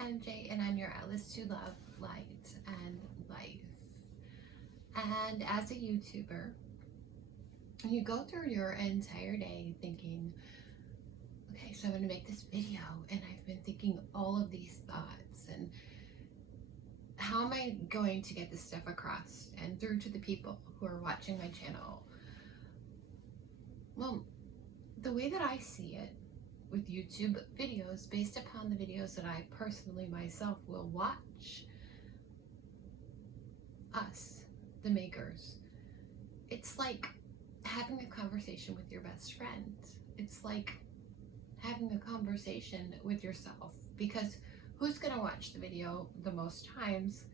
MJ, and I'm your Atlas to Love, Light, and Life. And as a YouTuber, you go through your entire day thinking, okay, so I'm going to make this video, and I've been thinking all of these thoughts, and how am I going to get this stuff across and through to the people who are watching my channel? Well, the way that I see it with YouTube videos, based upon the videos that I personally myself will watch, us, the makers, it's like having a conversation with your best friend. It's like having a conversation with yourself, because who's gonna watch the video the most times?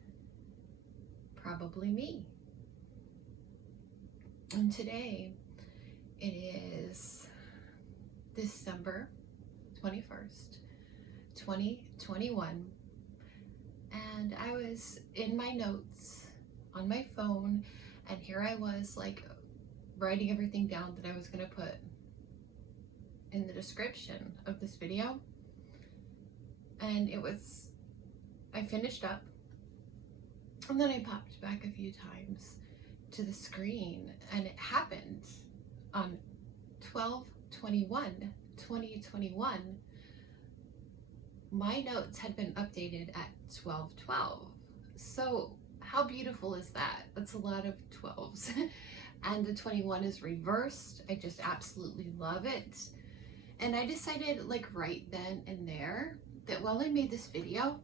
Probably me. And today it is December 21st, 2021, and I was in my notes on my phone, and here I was like writing everything down that I was going to put in the description of this video. And I finished up, and then I popped back a few times to the screen, and it happened on 12/21/2021. My notes had been updated at 12/12. So how beautiful is that? That's a lot of 12s. And the 21 is reversed. I just absolutely love it. And I decided, like, right then and there, that while I made this video,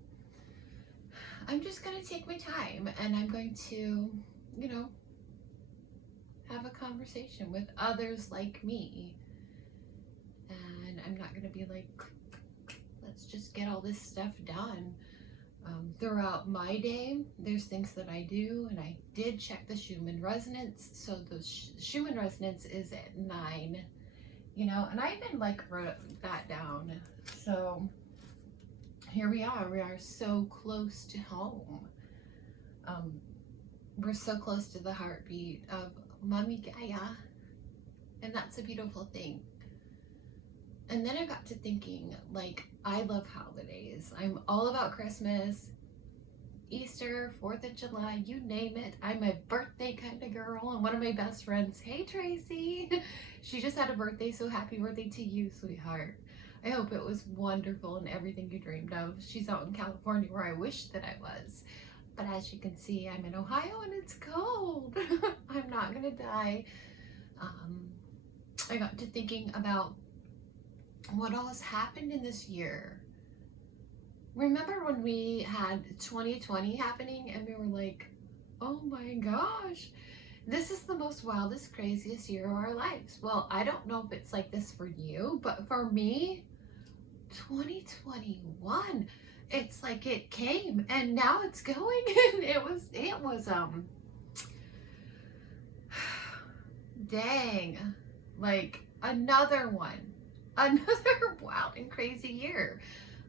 I'm just going to take my time, and I'm going to, have a conversation with others like me. And I'm not going to be like, let's just get all this stuff done. Throughout my day, there's things that I do, and I did check the Schumann resonance. So the Schumann resonance is at 9, and I even wrote that down. So here we are so close to home. We're so close to the heartbeat of Mommy Gaia, and that's a beautiful thing. And then I got to thinking, I love holidays. I'm all about Christmas, Easter, 4th of July, you name it. I'm a birthday kind of girl. And one of my best friends, hey Tracy, she just had a birthday, so happy birthday to you, sweetheart. I hope it was wonderful and everything you dreamed of. She's out in California, where I wish that I was. But as you can see, I'm in Ohio and it's cold. I'm not gonna die. I got to thinking about what all has happened in this year. Remember when we had 2020 happening, and we were like, oh my gosh, this is the most wildest, craziest year of our lives. Well, I don't know if it's like this for you, but for me, 2021, it's like it came and now it's going. And it was dang, another wild and crazy year.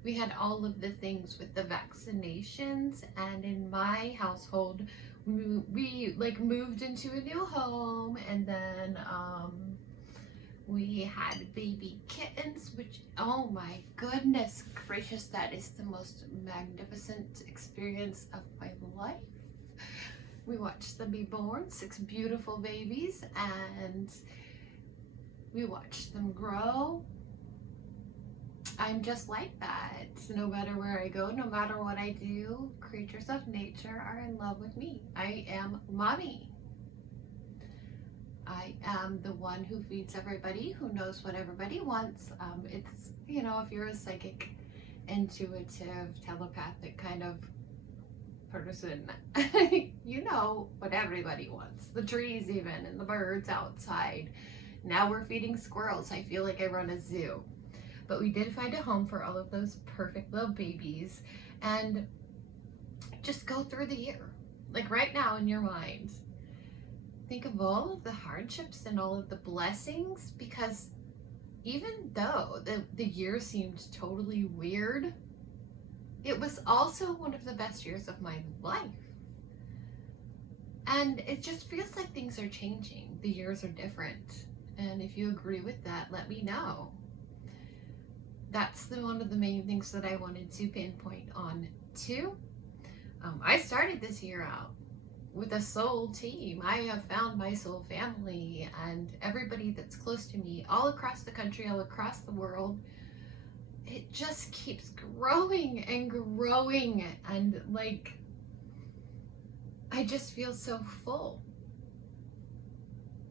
We had all of the things with the vaccinations, and in my household, we moved into a new home, and then we had baby kittens, which, oh my goodness gracious, that is the most magnificent experience of my life. We watched them be born, 6 beautiful babies, and we watched them grow. I'm just like that. No matter where I go, no matter what I do, creatures of nature are in love with me. I am Mommy. I am the one who feeds everybody, who knows what everybody wants. It's, if you're a psychic, intuitive, telepathic kind of person, you know what everybody wants. The trees even, and the birds outside. Now we're feeding squirrels. I feel like I run a zoo. But we did find a home for all of those perfect little babies, and just go through the year. Right now in your mind, think of all of the hardships and all of the blessings, because even though the year seemed totally weird, it was also one of the best years of my life. And it just feels like things are changing. The years are different. And if you agree with that, let me know. that's one of the main things that I wanted to pinpoint on too. I started this year out with a soul team. I have found my soul family and everybody that's close to me all across the country, all across the world. It just keeps growing and growing, and like I just feel so full.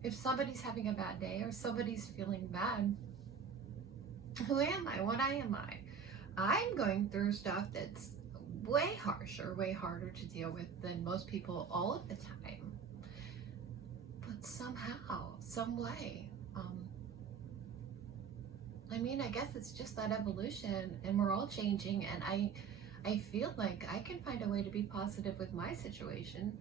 If somebody's having a bad day or somebody's feeling bad, who am I? What am I? I'm going through stuff that's way harsher, way harder to deal with than most people all of the time. But somehow, some way, I mean, I guess it's just that evolution, and we're all changing, and I feel like I can find a way to be positive with my situation.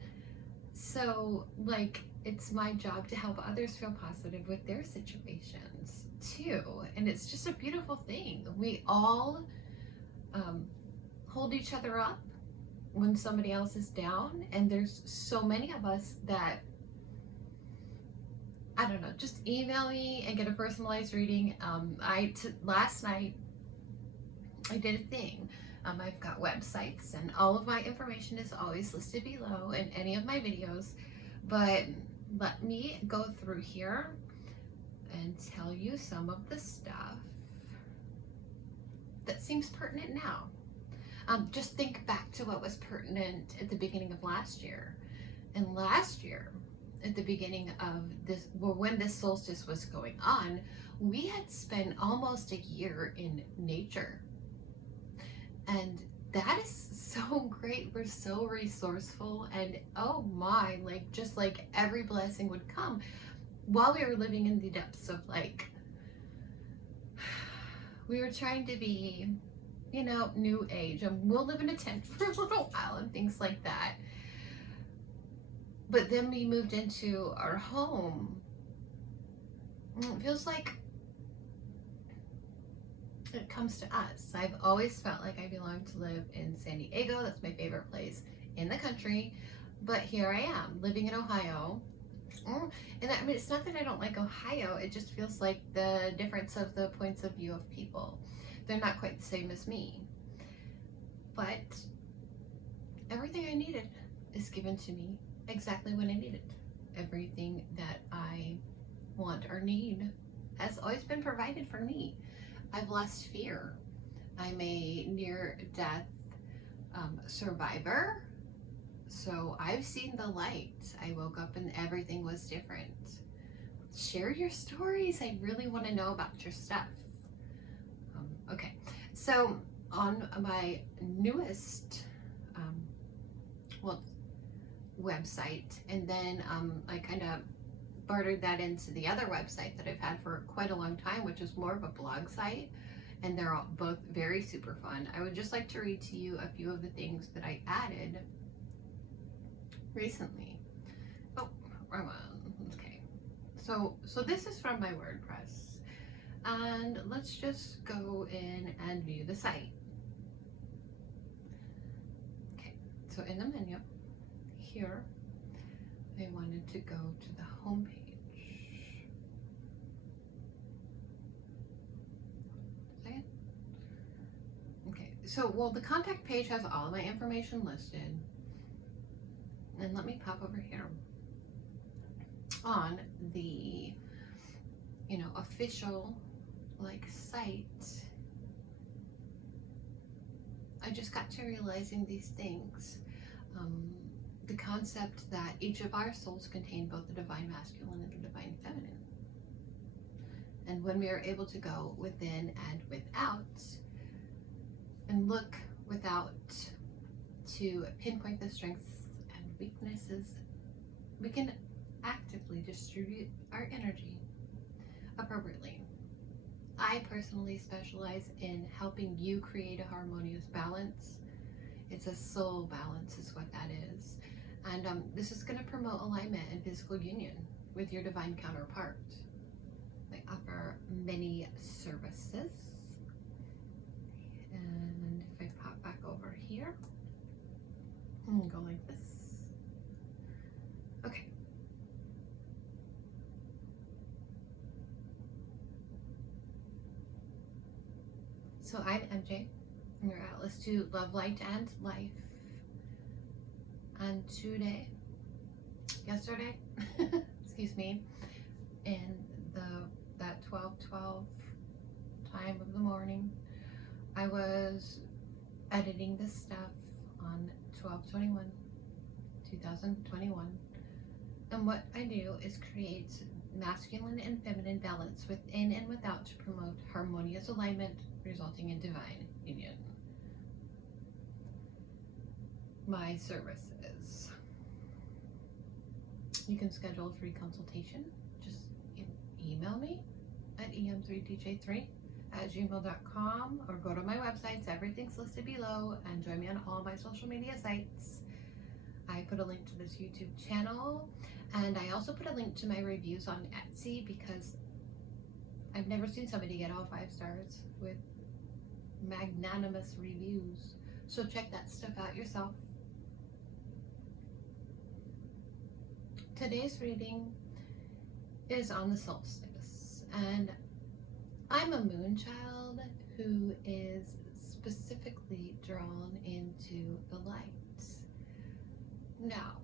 So, like, it's my job to help others feel positive with their situations too. And it's just a beautiful thing. We all hold each other up when somebody else is down. And there's so many of us that, I don't know, just email me and get a personalized reading. Last night, I did a thing. I've got websites, and all of my information is always listed below in any of my videos. But let me go through here and tell you some of the stuff that seems pertinent now. Just think back to what was pertinent at the beginning of last year. And last year, at the beginning of this, well, when this solstice was going on, we had spent almost a year in nature. And that is so great. We're so resourceful, and oh my, like, just like every blessing would come while we were living in the depths of, like, we were trying to be, you know, new age, and we'll live in a tent for a little while and things like that. But then we moved into our home. It feels like it comes to us. I've always felt like I belong to live in San Diego. That's my favorite place in the country. But here I am, living in Ohio. And I mean, it's not that I don't like Ohio. It just feels like the difference of the points of view of people. They're not quite the same as me. But everything I needed is given to me exactly when I need it. Everything that I want or need has always been provided for me. I've lost fear. I'm a near-death survivor. So I've seen the light. I woke up and everything was different. Share your stories. I really want to know about your stuff. Okay, so on my newest website, and then I kind of bartered that into the other website that I've had for quite a long time, which is more of a blog site, and they're all both very super fun. I would just like to read to you a few of the things that I added recently. Oh, wrong one. Okay, so this is from my WordPress, and let's just go in and view the site. Okay, so in the menu here, I wanted to go to the home page. Okay, so, well, the contact page has all of my information listed. And let me pop over here on the, you know, official, like, site. I just got to realizing these things. The concept that each of our souls contain both the divine masculine and the divine feminine. And when we are able to go within and without and look without to pinpoint the strengths and weaknesses, we can actively distribute our energy appropriately. I personally specialize in helping you create a harmonious balance. It's a soul balance is what that is. And this is going to promote alignment and physical union with your divine counterpart. I offer many services. And if I pop back over here, and go like this. Okay. So I'm MJ, and your atlas to love, light, and life. And yesterday, excuse me, in that 12:12 time of the morning, I was editing this stuff on 12/21/2021, and what I do is create masculine and feminine balance within and without to promote harmonious alignment, resulting in divine union. My services. You can schedule a free consultation. Just email me at em3dj3@gmail.com or go to my websites. Everything's listed below, and join me on all my social media sites. I put a link to this YouTube channel, and I also put a link to my reviews on Etsy because I've never seen somebody get all 5 stars with magnanimous reviews. So check that stuff out yourself. Today's reading is on the solstice, and I'm a moon child who is specifically drawn into the light. Now,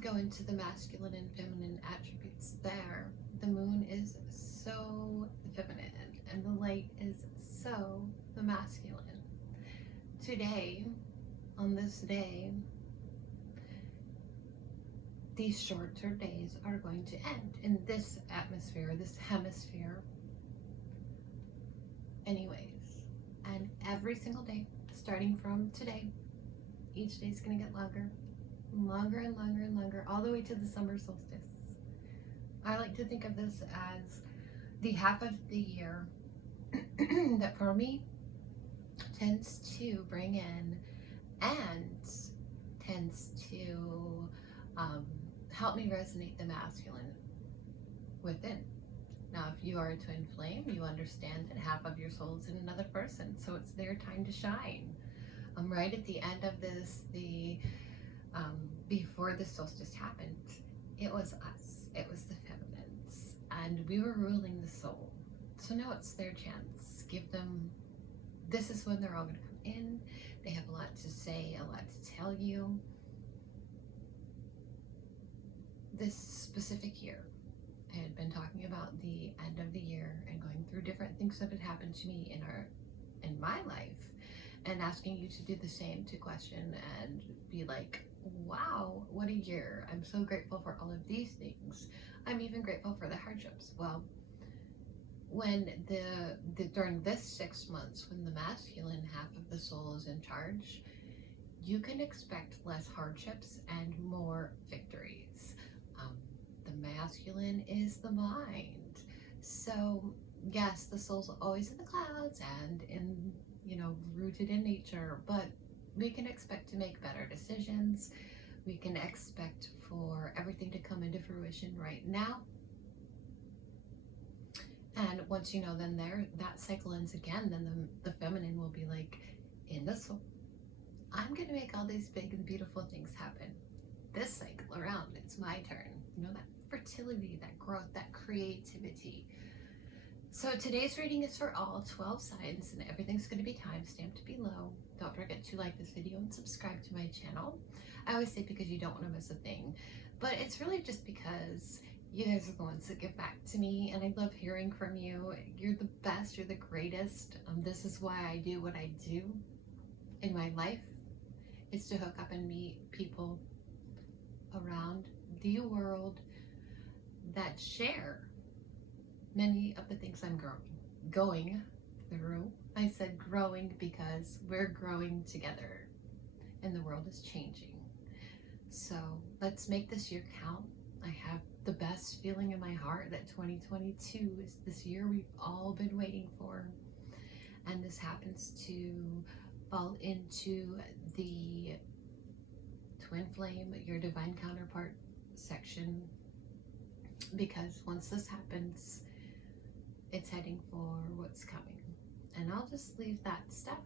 go into the masculine and feminine attributes there. The moon is so feminine, and the light is so the masculine. Today, on this day, these shorter days are going to end in this atmosphere, this hemisphere. Anyways, and every single day, starting from today, each day is going to get longer, longer and longer and longer, all the way to the summer solstice. I like to think of this as the half of the year that for me tends to bring in and tends to help me resonate the masculine within. Now, if you are a twin flame, you understand that half of your soul is in another person, so it's their time to shine. Right at the end of this, before the solstice happened, it was us, it was the feminines, and we were ruling the soul. So now it's their chance. Give them, this is when they're all going to come in. They have a lot to say, a lot to tell you. This specific year, I had been talking about the end of the year and going through different things that had happened to me in my life, and asking you to do the same, to question and be like, wow, what a year. I'm so grateful for all of these things. I'm even grateful for the hardships. Well, when during this 6 months, when the masculine half of the soul is in charge, you can expect less hardships and more victories. The masculine is the mind. So yes, the soul's always in the clouds and in, rooted in nature, but we can expect to make better decisions. We can expect for everything to come into fruition right now. And once then that cycle ends again, then the feminine will be like, in the soul, I'm going to make all these big and beautiful things happen. This cycle around, it's my turn. That fertility, that growth, that creativity. So today's reading is for all 12 signs, and everything's going to be time-stamped below. Don't forget to like this video and subscribe to my channel. I always say because you don't want to miss a thing, but it's really just because you guys are the ones that give back to me, and I love hearing from you. You're the best, you're the greatest. This is why I do what I do in my life, is to hook up and meet people around the world that share many of the things I'm going through. I said growing because we're growing together and the world is changing. So let's make this year count. I have the best feeling in my heart that 2022 is this year we've all been waiting for. And this happens to fall into the twin flame, your divine counterpart section, because once this happens, it's heading for what's coming. And I'll just leave that stuff,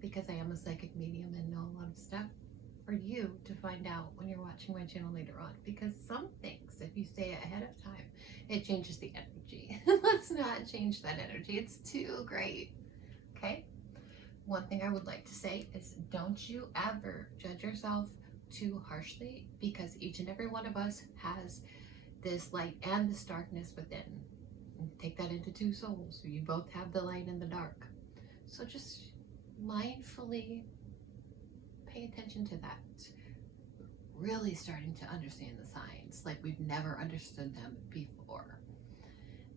because I am a psychic medium and know a lot of stuff, for you to find out when you're watching my channel later on. Because some things, if you say it ahead of time, it changes the energy. Let's not change that energy. It's too great. Okay? one thing I would like to say is don't you ever judge yourself too harshly, because each and every one of us has this light and this darkness within. Take that into two souls. You both have the light and the dark. So just mindfully pay attention to that. Really starting to understand the signs like we've never understood them before.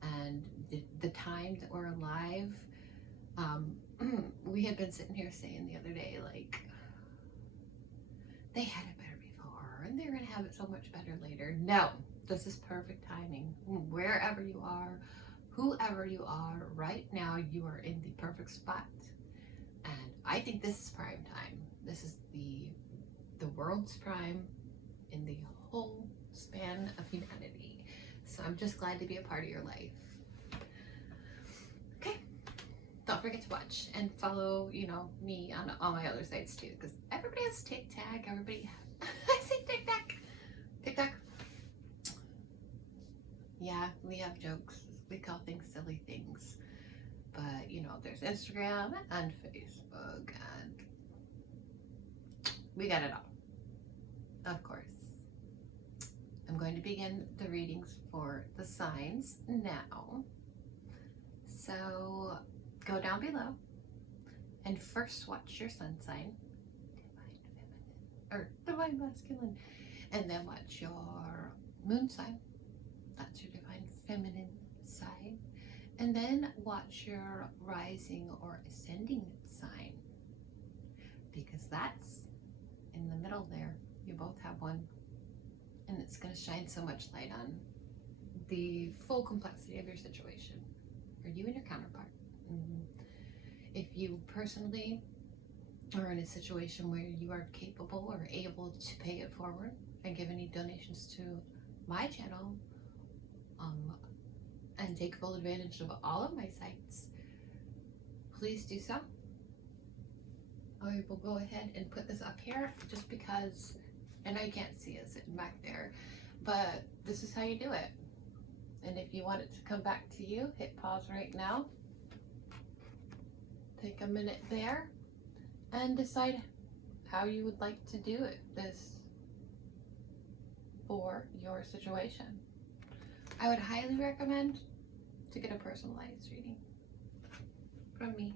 And the time that we're alive, we had been sitting here saying the other day, like, they had it better before and they're going to have it so much better later. No, this is perfect timing. Wherever you are, whoever you are, right now you are in the perfect spot. And I think this is prime time. This is the world's prime in the whole span of humanity. So I'm just glad to be a part of your life. Okay. Don't forget to watch and follow, you know, me on all my other sites too, because everybody has TikTok. Everybody, I say TikTok. TikTok. Yeah, we have jokes. We call things silly things. But, you know, there's Instagram and Facebook, and we got it all. Of course. I'm going to begin the readings for the signs now. So go down below and first watch your sun sign, divine feminine, or divine masculine, and then watch your moon sign. That's your divine feminine sign. And then watch your rising or ascending sign, because that's in the middle there. You both have one, and it's going to shine so much light on the full complexity of your situation, or you and your counterpart. If you personally are in a situation where you are capable or able to pay it forward and give any donations to my channel, and take full advantage of all of my sites, please do so. I will go ahead and put this up here just because I know you can't see it sitting back there, but this is how you do it. And if you want it to come back to you, hit pause right now. Take a minute there and decide how you would like to do this for your situation. I would highly recommend to get a personalized reading from me.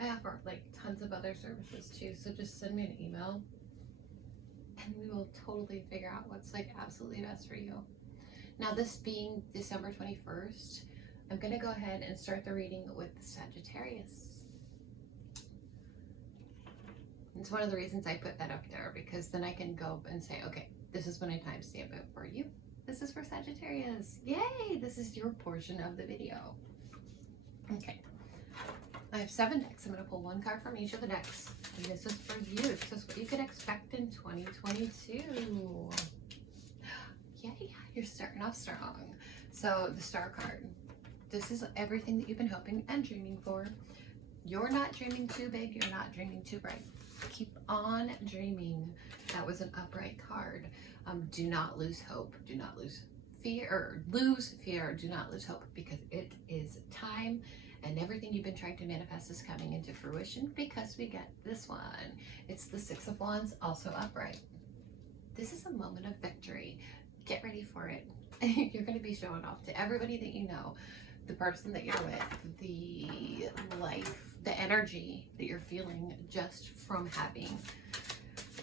I offer like tons of other services too, so just send me an email and we will totally figure out what's like absolutely best for you. Now, this being December 21st, I'm going to go ahead and start the reading with Sagittarius. It's one of the reasons I put that up there, because then I can go and say, okay, this is when I timestamp it for you. This is for Sagittarius. Yay! This is your portion of the video. Okay. I have 7 decks. I'm going to pull one card from each of the decks. And this is for you. This is what you can expect in 2022. Yay! You're starting off strong. So the Star card. This is everything that you've been hoping and dreaming for. You're not dreaming too big. You're not dreaming too bright. Keep on dreaming. That was an upright card. Do not lose hope. Do not lose fear, or lose fear. Do not lose hope, because it is time, and everything you've been trying to manifest is coming into fruition, because we get this one. It's the 6 of Wands, also upright. This is a moment of victory. Get ready for it. You're going to be showing off to everybody that you know, the person that you're with, the life, the energy that you're feeling just from having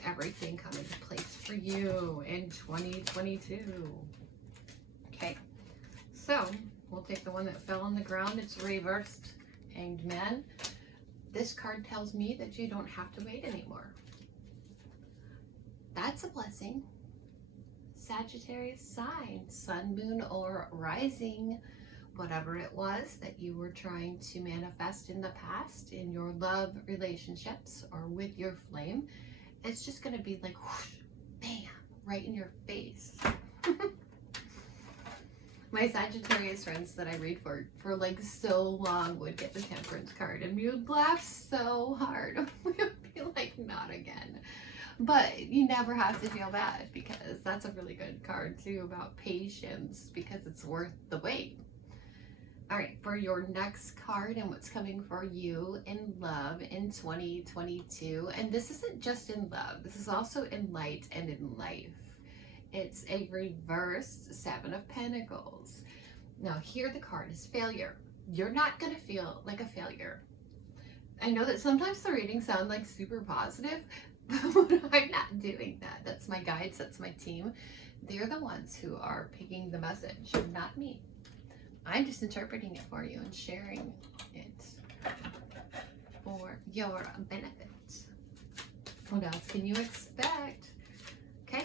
everything come into place for you in 2022. Okay, so we'll take the one that fell on the ground. It's reversed, Hanged Man. This card tells me that you don't have to wait anymore. That's a blessing. Sagittarius sign, sun, moon, or rising, whatever it was that you were trying to manifest in the past in your love relationships or with your flame, it's just going to be like whoosh, bam, right in your face. My Sagittarius friends that I read for like so long would get the Temperance card and we would laugh so hard. We would be like, not again. But you never have to feel bad, because that's a really good card too, about patience, because it's worth the wait. All right, for your next card and what's coming for you in love in 2022. And this isn't just in love, this is also in light and in life. It's a reversed Seven of Pentacles. Now here the card is failure. You're not going to feel like a failure. I know that sometimes the readings sound like super positive, but I'm not doing that. That's my guides, that's my team. They're the ones who are picking the message, not me. I'm just interpreting it for you and sharing it for your benefit. What else can you expect? Okay,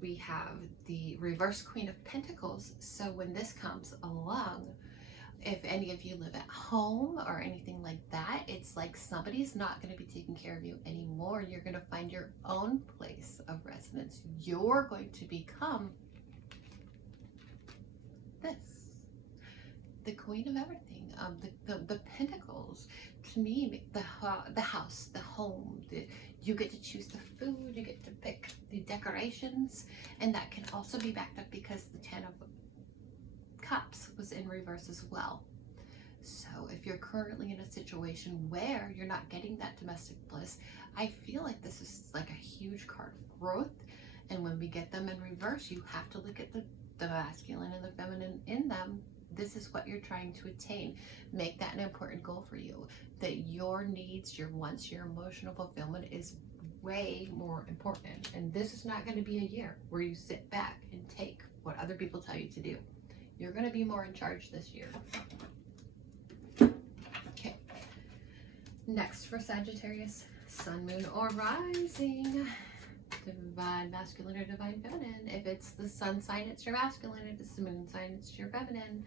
we have the reverse Queen of Pentacles. So when this comes along, if any of you live at home or anything like that, it's like somebody's not going to be taking care of you anymore. You're going to find your own place of residence. You're going to become this. The queen of everything, the pentacles. To me, the house, the home, you get to choose the food, you get to pick the decorations, and that can also be backed up because the Ten of Cups was in reverse as well. So if you're currently in a situation where you're not getting that domestic bliss, I feel like this is like a huge card of growth. And when we get them in reverse, you have to look at the masculine and the feminine in them. This is what you're trying to attain. Make that an important goal for you. That your needs, your wants, your emotional fulfillment is way more important. And this is not going to be a year where you sit back and take what other people tell you to do. You're going to be more in charge this year. Okay. Next for Sagittarius, Sun, Moon, or Rising. Divine masculine or divine feminine. If it's the sun sign, it's your masculine. If it's the moon sign, it's your feminine.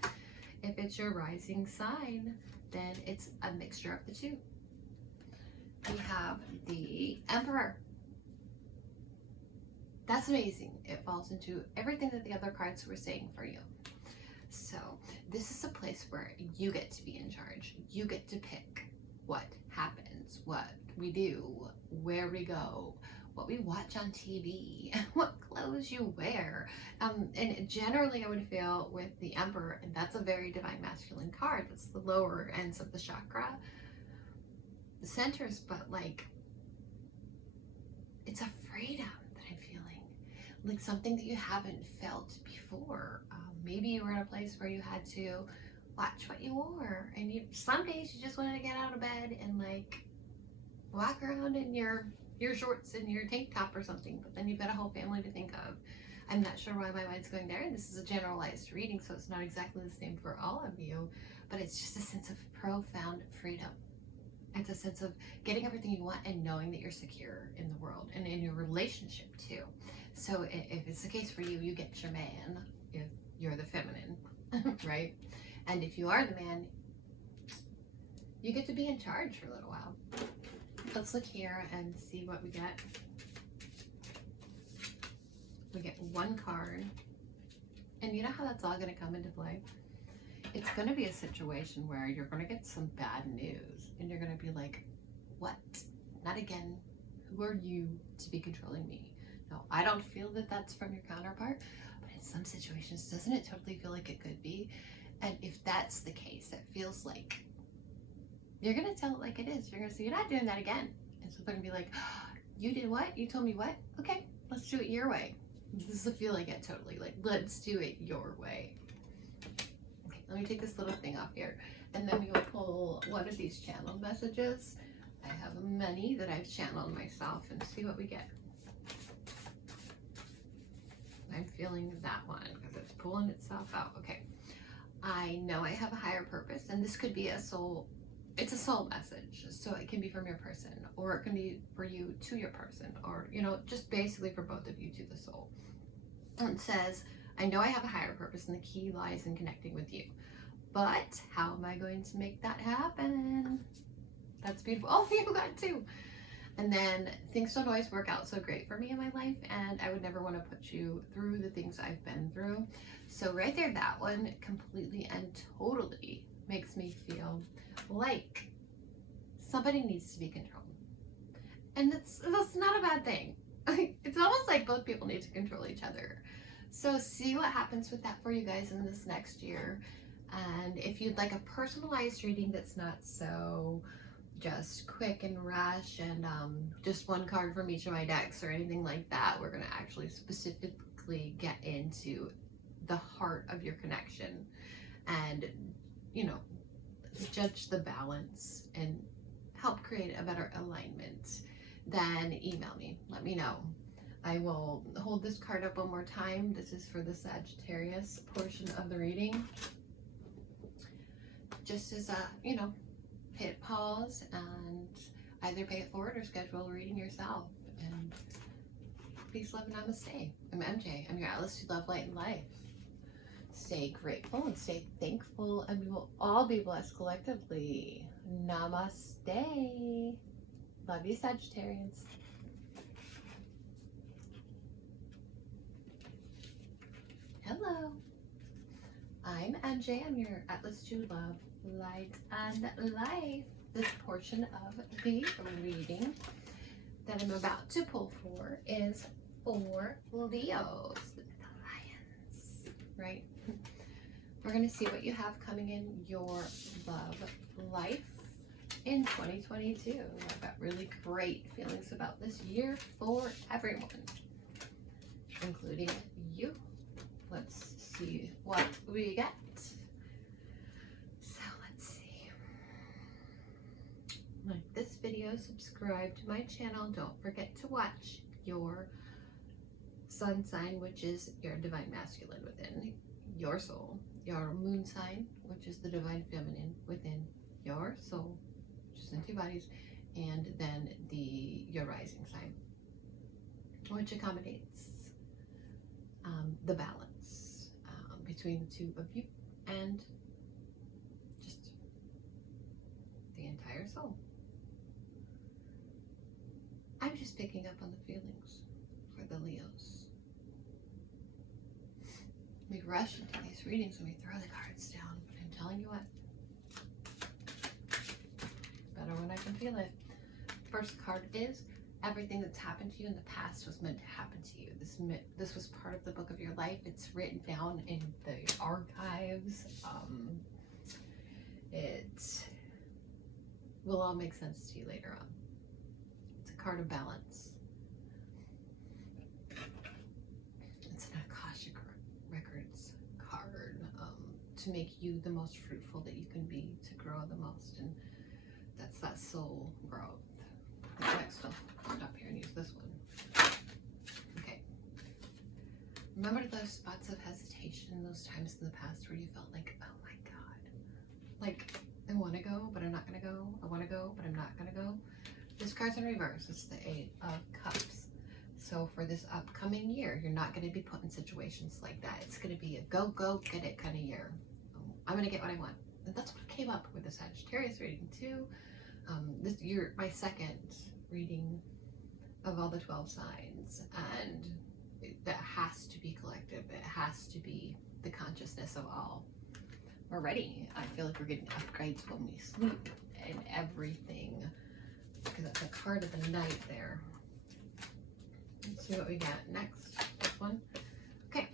If it's your rising sign, then it's a mixture of the two. We have the Emperor. That's amazing. It falls into everything that the other cards were saying for you. So this is a place where you get to be in charge. You get to pick what happens, what we do, where we go, what we watch on TV, what clothes you wear. And generally I would feel with the Emperor, and that's a very divine masculine card. That's the lower ends of the chakra, the centers, but like, it's a freedom that I'm feeling. Like something that you haven't felt before. Maybe you were in a place where you had to watch what you wore, and some days you just wanted to get out of bed and like walk around in your shorts and your tank top or something, but then you've got a whole family to think of. I'm not sure why my mind's going there, and this is a generalized reading, so it's not exactly the same for all of you, but it's just a sense of profound freedom. It's a sense of getting everything you want and knowing that you're secure in the world and in your relationship too. So if it's the case for you, you get your man if you're the feminine, right? And if you are the man, you get to be in charge for a little while. Let's look here and see what we get. We get one card. And you know how that's all going to come into play? It's going to be a situation where you're going to get some bad news. And you're going to be like, what? Not again. Who are you to be controlling me? No, I don't feel that that's from your counterpart. But in some situations, doesn't it totally feel like it could be? And if that's the case, it feels like you're going to tell it like it is. You're going to say, you're not doing that again. And so they're going to be like, oh, you did what? You told me what? Okay, let's do it your way. This is the feel I get totally. Like, let's do it your way. Okay, let me take this little thing off here. And then we will pull one of these channeled messages. I have many that I've channeled myself, and see what we get. I'm feeling that one because it's pulling itself out. Okay. I know I have a higher purpose, and this could be a soul. It's a soul message, so it can be from your person, or it can be for you to your person, or, you know, just basically for both of you to the soul. And it says, I know I have a higher purpose, and the key lies in connecting with you. But how am I going to make that happen? That's beautiful. Oh, you got two. And then things don't always work out so great for me in my life, and I would never want to put you through the things I've been through. So right there, that one completely and totally makes me feel like somebody needs to be controlled. And that's not a bad thing. It's almost like both people need to control each other. So see what happens with that for you guys in this next year. And if you'd like a personalized reading that's not so just quick and rush and just one card from each of my decks or anything like that, we're going to actually specifically get into the heart of your connection and, you know, judge the balance and help create a better alignment, then email me. Let me know. I will hold this card up one more time. This is for the Sagittarius portion of the reading. Just as a, you know, hit pause and either pay it forward or schedule a reading yourself. And peace, love, and namaste. I'm MJ. I'm your Atlas to Love, Light, and Life. Stay grateful and stay thankful, and we will all be blessed collectively. Namaste. Love you, Sagittarians. Hello. I'm MJ. I'm your Atlas to Love, Light, and Life. This portion of the reading that I'm about to pull for is for Leos, the lions, right? We're going to see what you have coming in your love life in 2022. I've got really great feelings about this year for everyone, including you. Let's see what we get. So let's see. Like this video, subscribe to my channel. Don't forget to watch your sun sign, which is your divine masculine within your soul, your moon sign, which is the divine feminine within your soul, which is in two bodies, and then your rising sign, which accommodates the balance between the two of you and just the entire soul. I'm just picking up on the feelings for the Leos. We rush into these readings and we throw the cards down, but I'm telling you what, better when I can feel it. First card is everything that's happened to you in the past was meant to happen to you. This was part of the book of your life. It's written down in the archives. It will all make sense to you later on. It's a card of balance. It's an Akashic Records card to make you the most fruitful that you can be, to grow the most, and that's that soul growth. Next, I'll stop here and use this one. Okay. Remember those spots of hesitation, those times in the past where you felt like, oh my God, like I want to go, but I'm not going to go. I want to go, but I'm not going to go. This card's in reverse. It's the Eight of Cups. So for this upcoming year, you're not going to be put in situations like that. It's going to be a go, go, get it kind of year. I'm going to get what I want. And that's what came up with the Sagittarius reading too. This year, my second reading of all the 12 signs, and that has to be collective. It has to be the consciousness of all. We're ready. I feel like we're getting upgrades when we sleep and everything, because that's a card of the night there. Let's see what we got next. This one. Okay.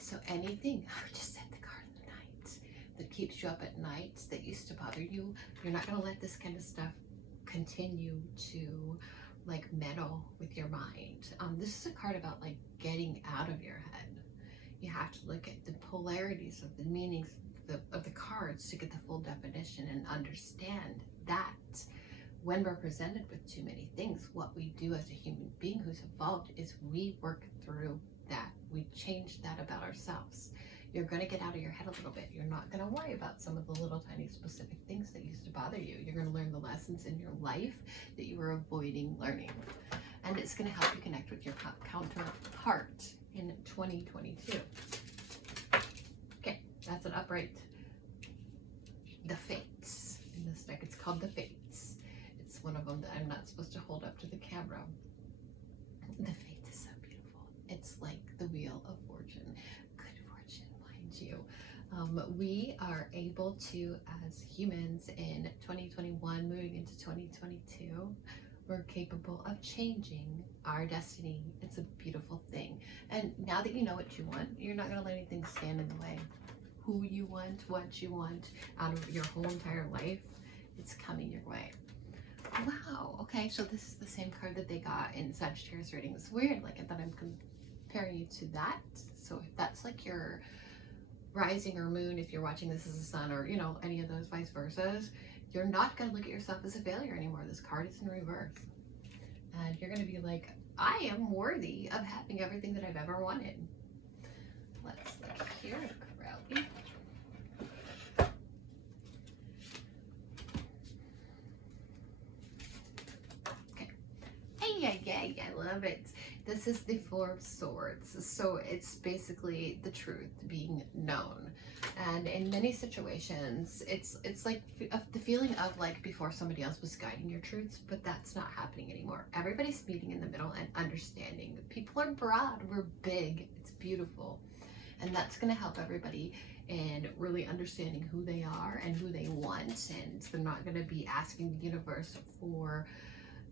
So anything, I just said the card of the night that keeps you up at night, that used to bother you, you're not going to let this kind of stuff continue to like meddle with your mind. This is a card about like getting out of your head. You have to look at the polarities of the meanings of the cards to get the full definition and understand that when we're presented with too many things, what we do as a human being who's evolved is we work through that. We change that about ourselves. You're going to get out of your head a little bit. You're not going to worry about some of the little tiny specific things that used to bother you. You're going to learn the lessons in your life that you were avoiding learning. And it's going to help you connect with your counterpart in 2022. Okay, that's an upright. The Fates in this deck. It's called the Fates. It's one of them that I'm not supposed to hold up to the camera. The Fates is so beautiful. It's like the Wheel of Fortune. Good fortune, mind you. We are able to, as humans in 2021, moving into 2022, we're capable of changing our destiny. It's a beautiful thing. And now that you know what you want, you're not going to let anything stand in the way. who you want, what you want out of your whole entire life, it's coming your way. Wow, okay, so this is the same card that they got in Sagittarius reading. It's weird, like that I'm comparing you to that. So if that's like your rising or moon, if you're watching this as a sun, or you know, any of those vice versas, you're not going to look at yourself as a failure anymore. This card is in reverse. And you're going to be like, I am worthy of having everything that I've ever wanted. Let's look here, Crowley. Okay. Hey, I love it. This is the Four of Swords. So it's basically the truth being known. And in many situations, it's like the feeling of like before somebody else was guiding your truths, but that's not happening anymore. Everybody's meeting in the middle and understanding. People are broad, we're big, it's beautiful. And that's going to help everybody in really understanding who they are and who they want. And they're not going to be asking the universe for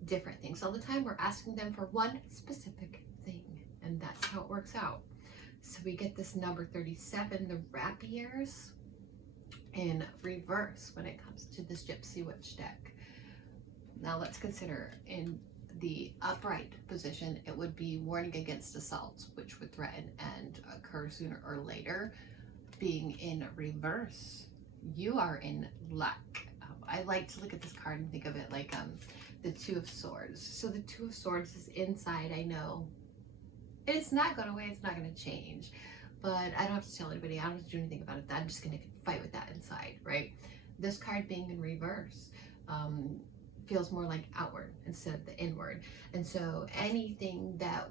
different things all the time. We're asking them for one specific thing, and that's how it works out. So we get this number 37, the rapiers, in reverse when it comes to this Gypsy Witch deck. Now let's consider in the upright position, it would be warning against assaults, which would threaten and occur sooner or later. Being in reverse, you are in luck. I like to look at this card and think of it like the Two of Swords. So the Two of Swords is inside, I know. It's not going away, it's not going to change. But I don't have to tell anybody, I don't have to do anything about it. I'm just going to fight with that inside, right? This card being in reverse feels more like outward instead of the inward. And so anything that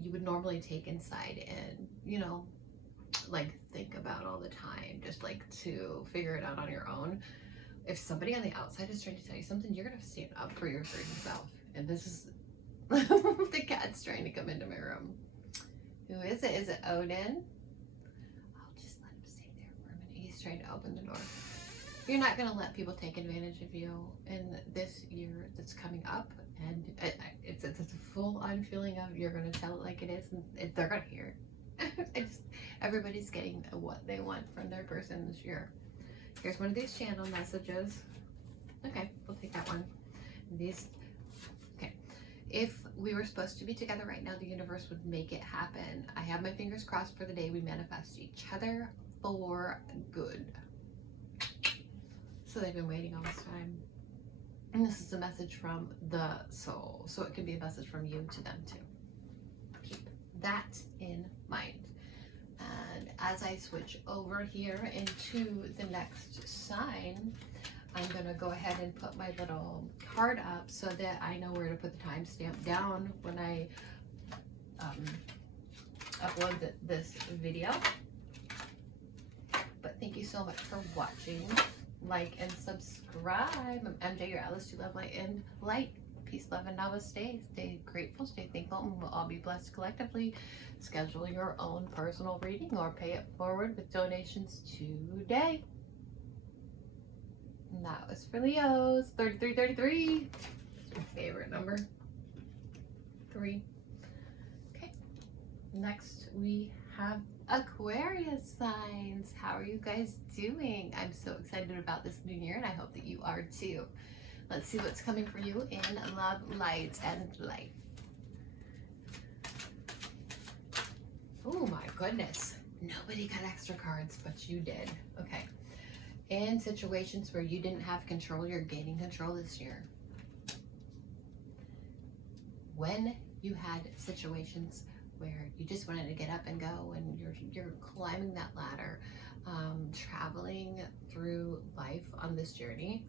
you would normally take inside and, you know, like think about all the time, just like to figure it out on your own. If somebody on the outside is trying to tell you something, you're going to stand up for your certain self. And this is the cat's trying to come into my room. Who is it? Is it Odin? I'll just let him stay there for a minute. He's trying to open the door. You're not going to let people take advantage of you in this year that's coming up. And it's a full-on feeling of you're going to tell it like it is, and they're going to hear it. Everybody's getting what they want from their person this year. Here's one of these channel messages. Okay, we'll take that one. These. Okay. If we were supposed to be together right now, the universe would make it happen. I have my fingers crossed for the day we manifest each other for good. So they've been waiting all this time. And this is a message from the soul. So it can be a message from you to them too. Keep that in mind. And as I switch over here into the next sign, I'm going to go ahead and put my little card up so that I know where to put the timestamp down when I upload this video. But thank you so much for watching. Like and subscribe. I'm MJ, your Alice, to love, light, and light. Peace, love, and namaste. Stay grateful, stay thankful, and we'll all be blessed collectively. Schedule your own personal reading or pay it forward with donations today. And that was for Leos. 3333. It's my favorite number. 3. Okay. Next we have Aquarius signs. How are you guys doing? I'm so excited about this new year, and I hope that you are too. Let's see what's coming for you in love, light, and life. Oh my goodness. Nobody got extra cards, but you did. Okay. In situations where you didn't have control, you're gaining control this year. When you had situations where you just wanted to get up and go, and you're climbing that ladder, traveling through life on this journey,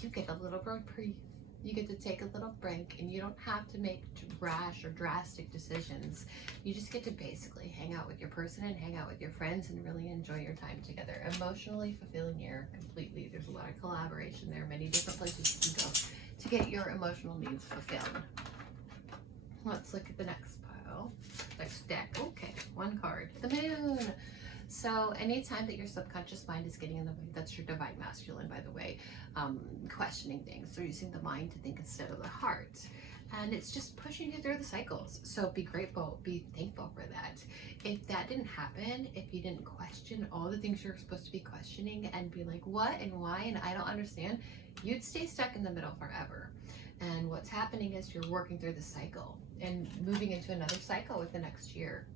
you get a little reprieve. You get to take a little break, and you don't have to make rash or drastic decisions. You just get to basically hang out with your person and hang out with your friends and really enjoy your time together. Emotionally fulfilling year completely. There's a lot of collaboration there, many different places you can go to get your emotional needs fulfilled. Let's look at the next pile. Next deck. Okay, one card. The moon. So anytime that your subconscious mind is getting in the way, that's your divine masculine, by the way, questioning things. So using the mind to think instead of the heart. and it's just pushing you through the cycles. So be grateful, be thankful for that. If that didn't happen, if you didn't question all the things you're supposed to be questioning and be like, what and why, and I don't understand, you'd stay stuck in the middle forever. And what's happening is you're working through the cycle and moving into another cycle with the next year.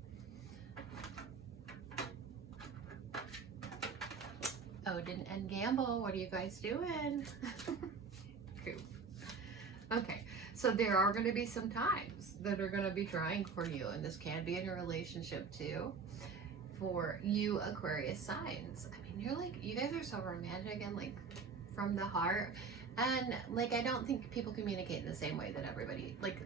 Odin and Gamble, what are you guys doing? Cool. Okay, so there are going to be some times that are going to be trying for you, and this can be in a relationship too, for you Aquarius signs. I mean, you're like, you guys are so romantic and like from the heart, and like I don't think people communicate in the same way that everybody, like,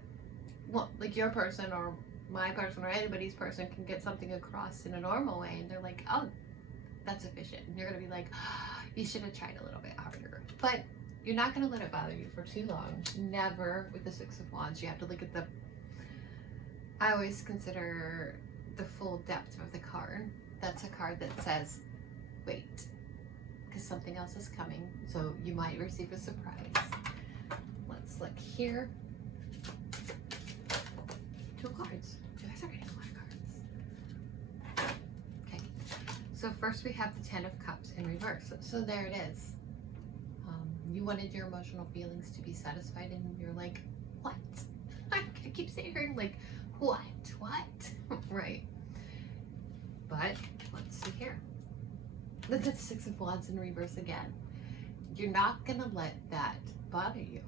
well, like your person or my person or anybody's person can get something across in a normal way, and they're like, oh, that's efficient, and you're gonna be like, oh, you should have tried a little bit harder. But you're not gonna let it bother you for too long. Never with the Six of Wands. You have to look at the, I always consider the full depth of the card. That's a card that says, wait, because something else is coming, so you might receive a surprise. Let's look here. 2 cards. You guys are getting a lot of cards. Okay, so first we have the 10 of Cups in reverse. So there it is. You wanted your emotional feelings to be satisfied, and you're like, what? I keep saying, like, what? Right. But let's see here. Look at the 6 of Wands in reverse again. You're not gonna let that bother you.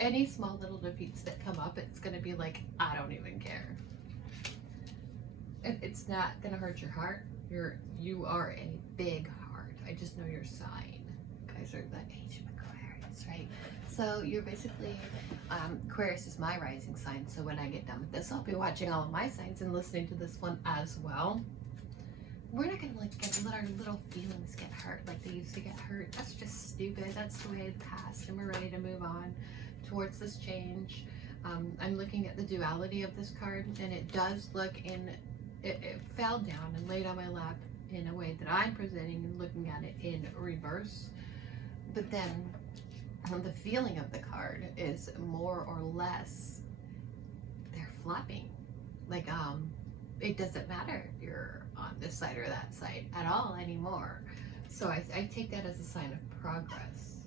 Any small little defeats that come up, it's gonna be like, I don't even care. It's not gonna hurt your heart. You are a big heart. I just know your sign. You guys are the age of Aquarius, right? So you're basically, Aquarius is my rising sign. So when I get done with this, I'll be watching all of my signs and listening to this one as well. We're not gonna like let our little feelings get hurt like they used to get hurt. That's just stupid. That's the way of the past, and we're ready to move on towards this change. I'm looking at the duality of this card, and it does look in, it fell down and laid on my lap in a way that I'm presenting and looking at it in reverse. But then the feeling of the card is more or less, they're flopping. Like, it doesn't matter if you're on this side or that side at all anymore. So I take that as a sign of progress.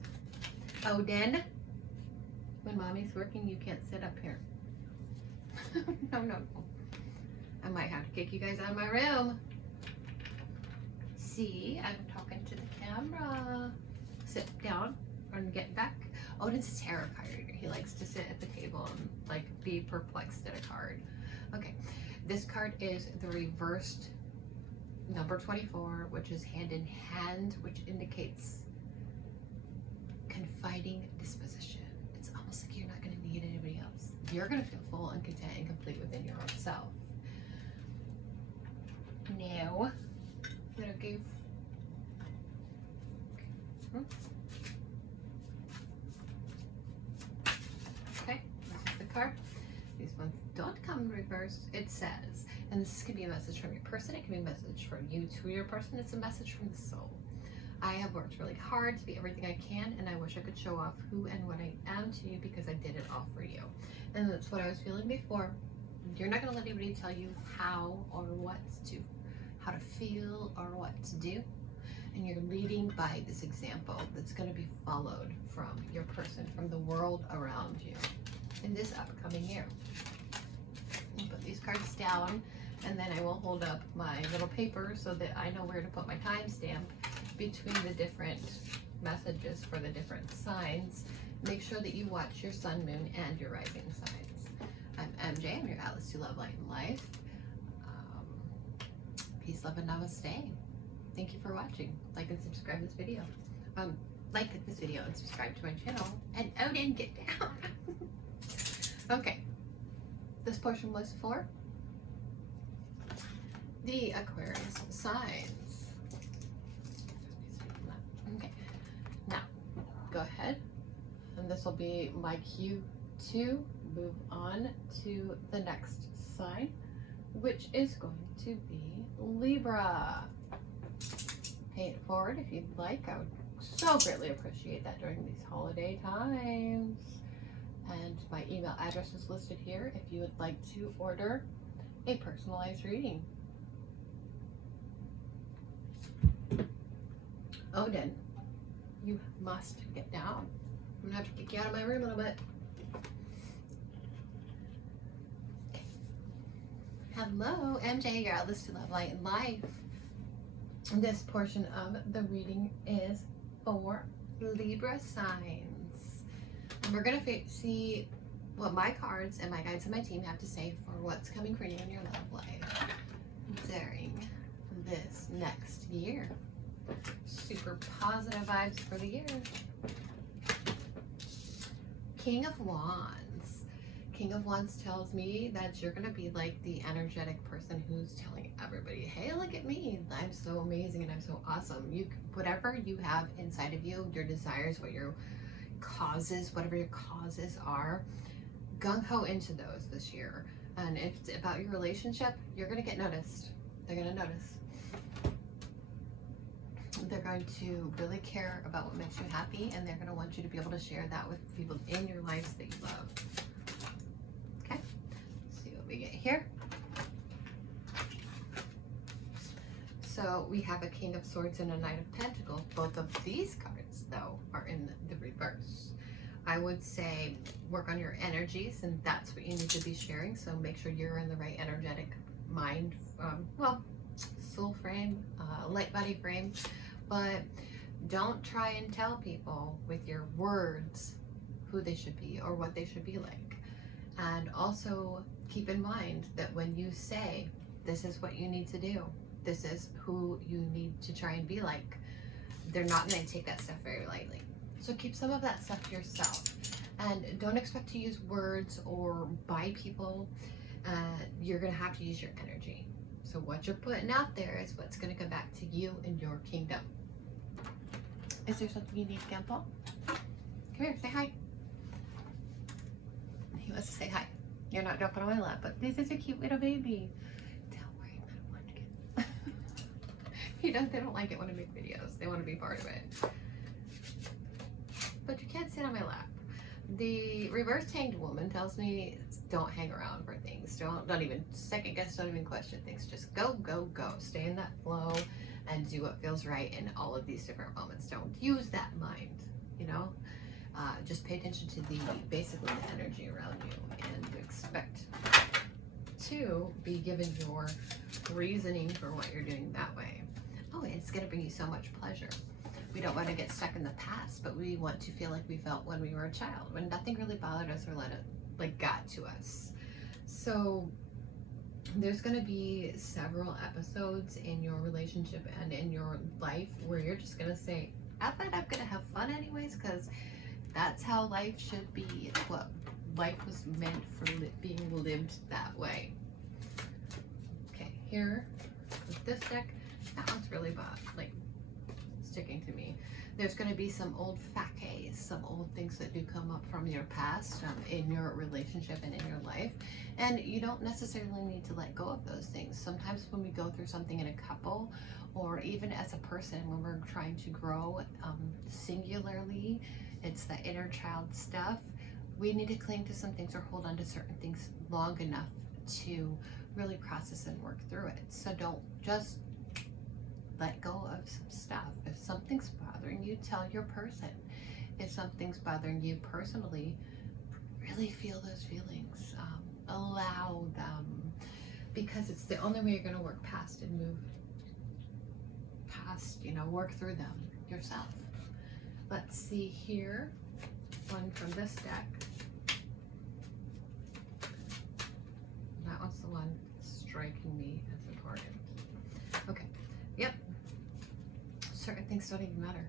Odin, when mommy's working, you can't sit up here. No. I might have to kick you guys out of my room. See, I'm talking to the camera. Sit down and get back. Odin's a tarot card reader. He likes to sit at the table and like be perplexed at a card. Okay, this card is the reversed number 24, which is hand in hand, which indicates confiding disposition. It's almost like you're not going to need anybody else. You're going to feel full and content and complete within your own self. Now, little goof. Okay, this is the card. These ones don't come reversed. It says, and this can be a message from your person, it can be a message from you to your person, it's a message from the soul. I have worked really hard to be everything I can, and I wish I could show off who and what I am to you because I did it all for you. And that's what I was feeling before. You're not going to let anybody tell you how or what to, how to feel or what to do. And you're leading by this example that's going to be followed from your person, from the world around you in this upcoming year. I'll put these cards down, and then I will hold up my little paper so that I know where to put my timestamp between the different messages for the different signs. Make sure that you watch your sun, moon, and your rising signs. I'm MJ, I'm your Atlas to Love, Light, and Life. Peace, love, and namaste. Thank you for watching. Like and subscribe this video. Like this video and subscribe to my channel. And Odin, get down. Okay. This portion was for the Aquarius signs. Okay. Now, go ahead. And this will be my cue to move on to the next sign, which is going to be Libra. Pay it forward if you'd like. I would so greatly appreciate that during these holiday times. And my email address is listed here if you would like to order a personalized reading. Odin, you must get down. I'm gonna have to kick you out of my room a little bit. Okay. Hello, MJ, your Atlas to Love, Light, and Life. This portion of the reading is for Libra signs. And we're gonna see what my cards and my guides and my team have to say for what's coming for you in your love life during this next year. Super positive vibes for the year. King of Wands. King of Wands tells me that you're going to be like the energetic person who's telling everybody, hey, look at me. I'm so amazing and I'm so awesome. Whatever you have inside of you, your desires, what your causes, whatever your causes are, gung-ho into those this year. And if it's about your relationship, you're going to get noticed. They're going to notice. They're going to really care about what makes you happy, and they're going to want you to be able to share that with people in your lives that you love. Okay, let's see what we get here. So we have a King of Swords and a Knight of Pentacles. Both of these cards, though, are in the reverse. I would say work on your energies, and that's what you need to be sharing. So make sure you're in the right energetic mind, soul frame, light body frame. But don't try and tell people with your words who they should be or what they should be like. And also keep in mind that when you say, this is what you need to do, this is who you need to try and be like, they're not going to take that stuff very lightly. So keep some of that stuff to yourself. And don't expect to use words or buy people. You're going to have to use your energy. So what you're putting out there is what's going to come back to you in your kingdom. Is there something you need, Gamble? Come here, say hi. He wants to say hi. You're not jumping on my lap, but this is a cute little baby. Don't worry, I don't want it. They don't like it when I make videos. They want to be part of it. But you can't sit on my lap. The reverse hanged woman tells me don't hang around for things. Don't even second guess, don't even question things. Just go, go, go. Stay in that flow and do what feels right in all of these different moments. Don't use that mind, just pay attention to basically the energy around you and expect to be given your reasoning for what you're doing that way. Oh, it's going to bring you so much pleasure. We don't want to get stuck in the past, but we want to feel like we felt when we were a child, when nothing really bothered us or got to us. So there's going to be several episodes in your relationship and in your life where you're just going to say, I'm going to have fun anyways, because that's how life should be. It's what life was meant for, being lived that way. Okay, here with this deck, that one's really sticking to me. There's going to be some old facades, some old things that do come up from your past in your relationship and in your life. And you don't necessarily need to let go of those things. Sometimes when we go through something in a couple, or even as a person, when we're trying to grow singularly, it's the inner child stuff. We need to cling to some things or hold on to certain things long enough to really process and work through it. So don't just let go of some stuff. If something's bothering you, tell your person. If something's bothering you personally, really feel those feelings. Allow them, because it's the only way you're going to work past and move past, work through them yourself. Let's see here, one from this deck. That one's the one striking me as important. Okay, yep. Certain things don't even matter.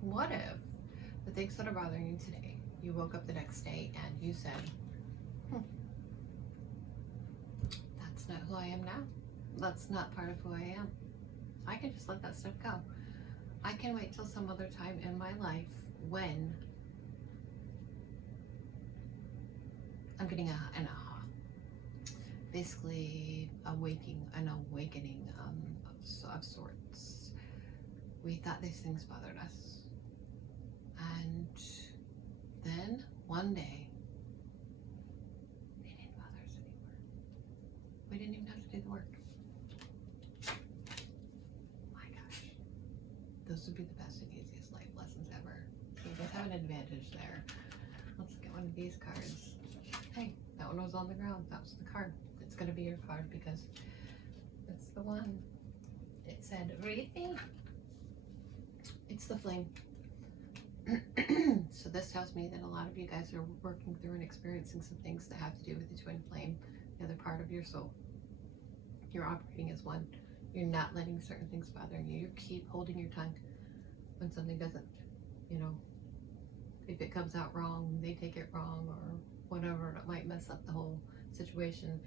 What if the things that are bothering you today, you woke up the next day and you said, that's not who I am now. That's not part of who I am. I can just let that stuff go. I can wait till some other time in my life when I'm getting an aha. Basically, an awakening of sorts. We thought these things bothered us. And then one day we didn't even have to do the work. My gosh. Those would be the best and easiest life lessons ever. So you guys have an advantage there. Let's get one of these cards. Hey, that one was on the ground. That was the card. It's going to be your card because it's the one. It said, read me. It's the flame. So this tells me that a lot of you guys are working through and experiencing some things that have to do with the twin flame, the other part of your soul. You're operating as one. You're not letting certain things bother you. You keep holding your tongue when something doesn't, you know, if it comes out wrong, they take it wrong or whatever, it might mess up the whole situation.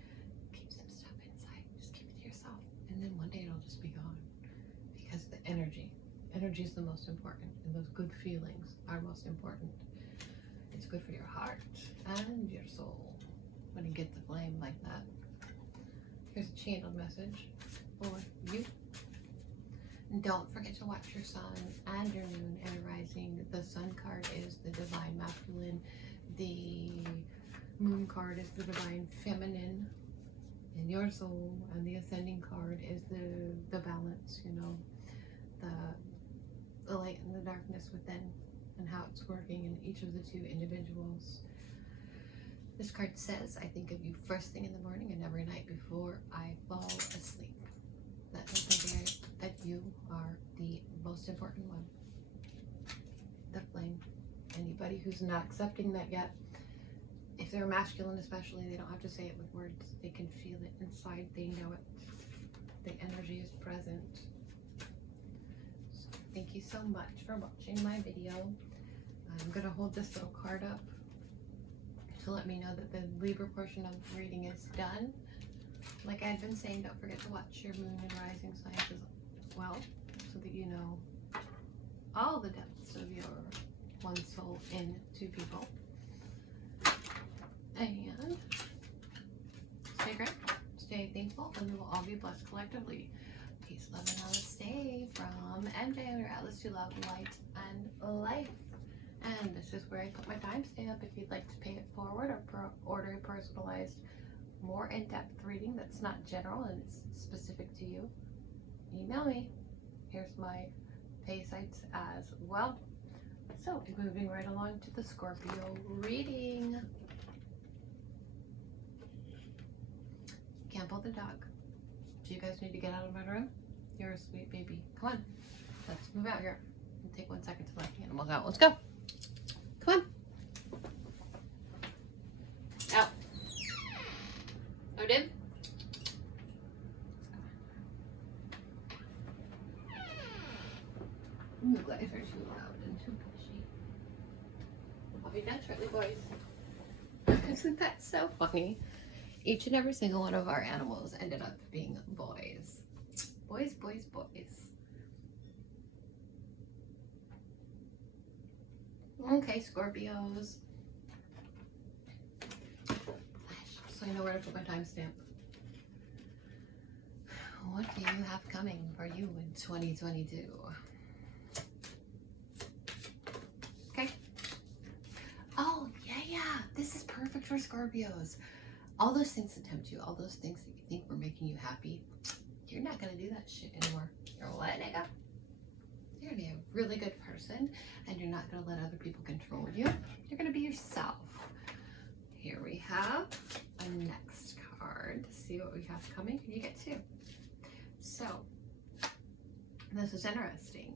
Keep some stuff inside. Just keep it to yourself. And then one day it'll just be gone. Because the energy is the most important. And those good feelings are most important. It's good for your heart and your soul when you get the flame like that. Here's a channeled message for you. Don't forget to watch your sun and your moon and your rising. The sun card is the divine masculine. The moon card is the divine feminine in your soul. And the ascending card is the balance, you know, the light and the darkness within and how it's working in each of the two individuals. This card says, I think of you first thing in the morning and every night before I fall asleep. That makes me very that you are the most important one. The flame. Anybody who's not accepting that yet, if they're masculine especially, they don't have to say it with words. They can feel it inside. They know it. The energy is present. So thank you so much for watching my video. I'm going to hold this little card up to let me know that the Libra portion of the reading is done. Like I've been saying, don't forget to watch your moon and rising signs as well, so that you know all the depths of your one soul in two people. And stay great, stay thankful, and we will all be blessed collectively. Peace, love, and namaste from MJ, your Atlas to Love, Light, and Life. And this is where I put my timestamp if you'd like to pay it forward or order a personalized, more in-depth reading that's not general and it's specific to you. Email me. Here's my pay sites as well. So moving right along to the Scorpio reading. Campbell the dog. Do you guys need to get out of my room? You're a sweet baby. Come on. Let's move out here. It'll take 1 second to let the animals out. Let's go. Come on. Out. Odin. You guys are too loud and too pushy. I'll be done shortly, boys. Isn't that so funny? Each and every single one of our animals ended up being boys. Boys, boys, boys. Okay, Scorpios. So I know where to put my timestamp. What do you have coming for you in 2022? Okay. Oh, yeah. This is perfect for Scorpios. All those things that tempt you, all those things that you think were making you happy, you're not going to do that shit anymore. You're letting it go. You're going to be a really good person, and you're not going to let other people control you. You're going to be yourself. Here we have a next card to see what we have coming. You get two. So, this is interesting.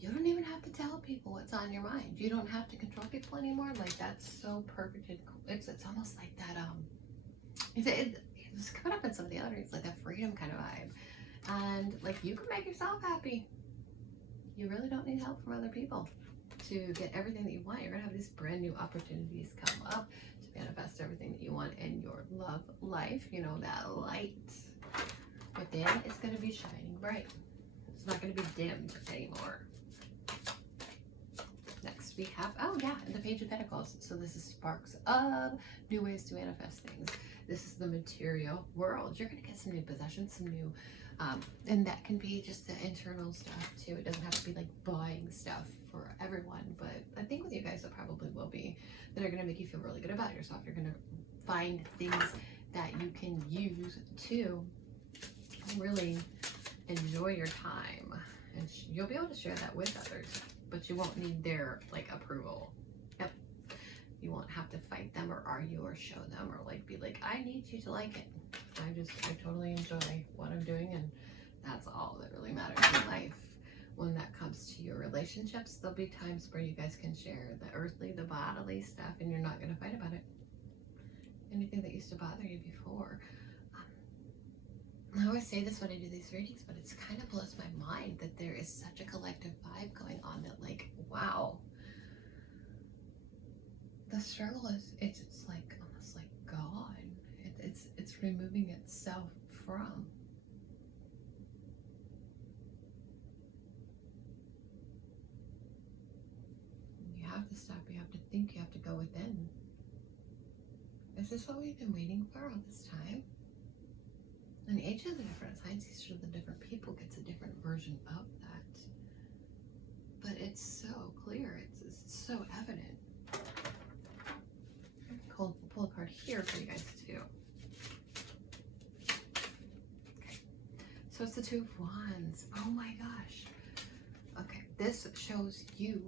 You don't even have to tell people what's on your mind. You don't have to control people anymore. Like, that's so perfect. It's almost like that, it's coming up in some of the other, it's like a freedom kind of vibe. And, like, you can make yourself happy. You really don't need help from other people to get everything that you want. You're going to have these brand new opportunities come up to manifest everything that you want in your love life. You know, that light within is going to be shining bright. It's not going to be dimmed anymore. Next we have, the Page of Pentacles. So this is sparks of new ways to manifest things. This is the material world. You're going to get some new possessions, some new, and that can be just the internal stuff too. It doesn't have to be like buying stuff for everyone, but I think with you guys it probably will be, that are going to make you feel really good about yourself. You're going to find things that you can use to really enjoy your time. And you'll be able to share that with others, but you won't need their like approval. Yep. You won't have to fight them or argue or show them or like be like, I need you to like it. I totally enjoy what I'm doing, and that's all that really matters in life. When that comes to your relationships, there'll be times where you guys can share the earthly, the bodily stuff, and you're not going to fight about it. Anything that used to bother you before. I always say this when I do these readings, but it's kind of blows my mind that there is such a collective vibe going on that, like, wow. The struggle is, it's like almost like gone. It's removing itself from. You have to stop, you have to think, you have to go within. Is this what we've been waiting for all this time? And each of the different signs, each of the different people gets a different version of that. But it's so clear, it's so evident. I'll pull a card here for you guys too. Okay. So it's the Two of Wands. Oh my gosh. Okay, this shows you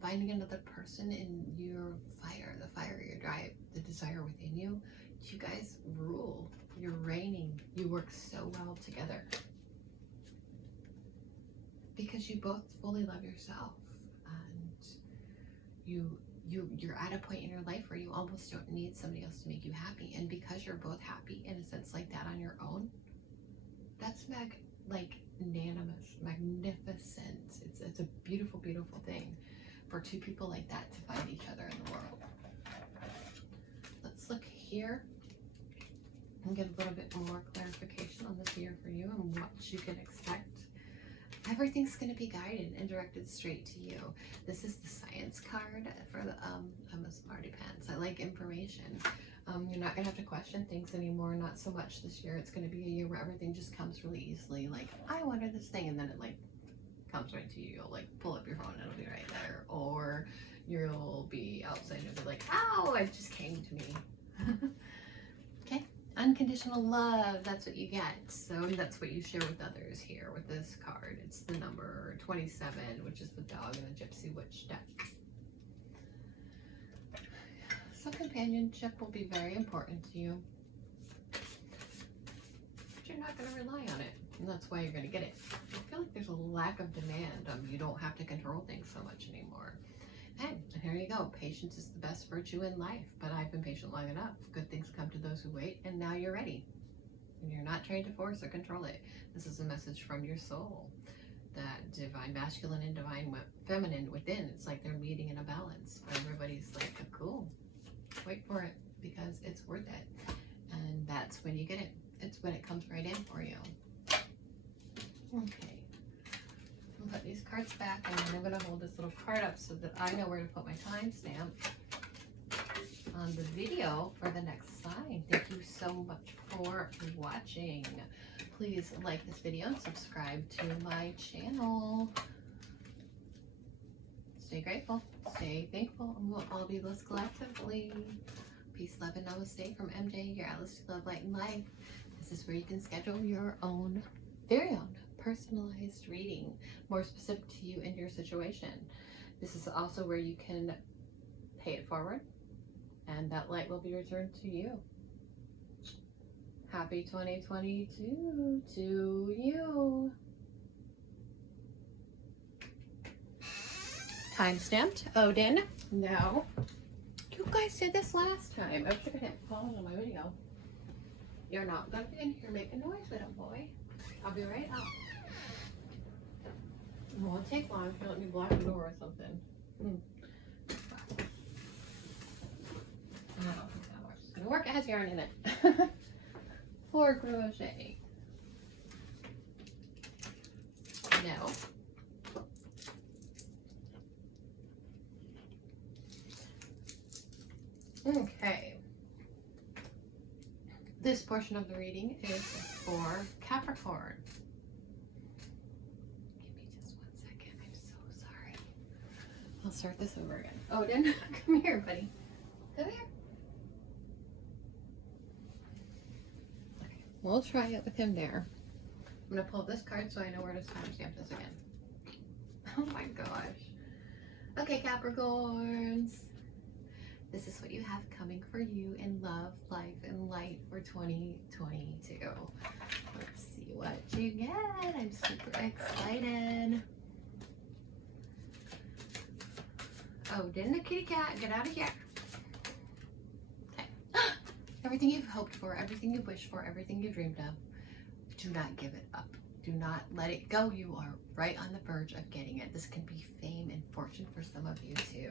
finding another person in your fire, the fire, your drive, the desire within you. You guys rule. You're reigning. You work so well together because you both fully love yourself, and you're at a point in your life where you almost don't need somebody else to make you happy. And because you're both happy in a sense like that on your own, that's magnanimous, magnificent. It's a beautiful, beautiful thing for two people like that to find each other in the world. Let's look here and get a little bit more clarification on this year for you and what you can expect. Everything's going to be guided and directed straight to you. This is the science card for the I'm a smarty pants. I like information. You're not going to have to question things anymore. Not so much this year. It's going to be a year where everything just comes really easily. Like, I wanted this thing, and then it like comes right to you. You'll like pull up your phone and it'll be right there. Or you'll be outside and it'll be like, ow, it just came to me. Okay. Unconditional love, that's what you get. So that's what you share with others here with this card. It's the number 27, which is the dog and the gypsy witch deck. So companionship will be very important to you, but you're not going to rely on it, and that's why you're going to get it. I feel like there's a lack of demand. You don't have to control things so much anymore. And here you go. Patience is the best virtue in life, but I've been patient long enough. Good things come to those who wait, and now you're ready. And you're not trying to force or control it. This is a message from your soul. That divine masculine and divine feminine within, it's like they're meeting in a balance. But everybody's like, cool, wait for it because it's worth it. And that's when you get it. It's when it comes right in for you. Okay. I'll put these cards back, and then I'm going to hold this little card up so that I know where to put my timestamp on the video for the next sign. Thank you so much for watching. Please like this video and subscribe to my channel. Stay grateful, stay thankful, and we'll all be blessed collectively. Peace, love, and namaste from MJ, your Atlas to Love, Light, and Life. This is where you can schedule your own, very own, personalized reading, more specific to you and your situation. This is also where you can pay it forward, and that light will be returned to you. Happy 2022 to you. Timestamped, Odin. Now, you guys did this last time. I wish I could hit pause on my video. You're not going to be in here making noise, little boy. I'll be right out. It won't take long if you let me block the door or something. I don't think that watch is going to work. It has yarn in it. For crochet. No. Okay. This portion of the reading is for Capricorn. Give me just 1 second. I'm so sorry. I'll start this over again. Odin, come here, buddy. Come here. We'll try it with him there. I'm going to pull this card so I know where to timestamp this again. Oh my gosh. Okay, Capricorns. This is what you have coming for you in love, life, and light for 2022. Let's see what you get. I'm super excited. Oh, didn't the kitty cat get out of here? Okay. Everything you've hoped for, everything you wished for, everything you dreamed of, do not give it up. Do not let it go. You are right on the verge of getting it. This can be fame and fortune for some of you too.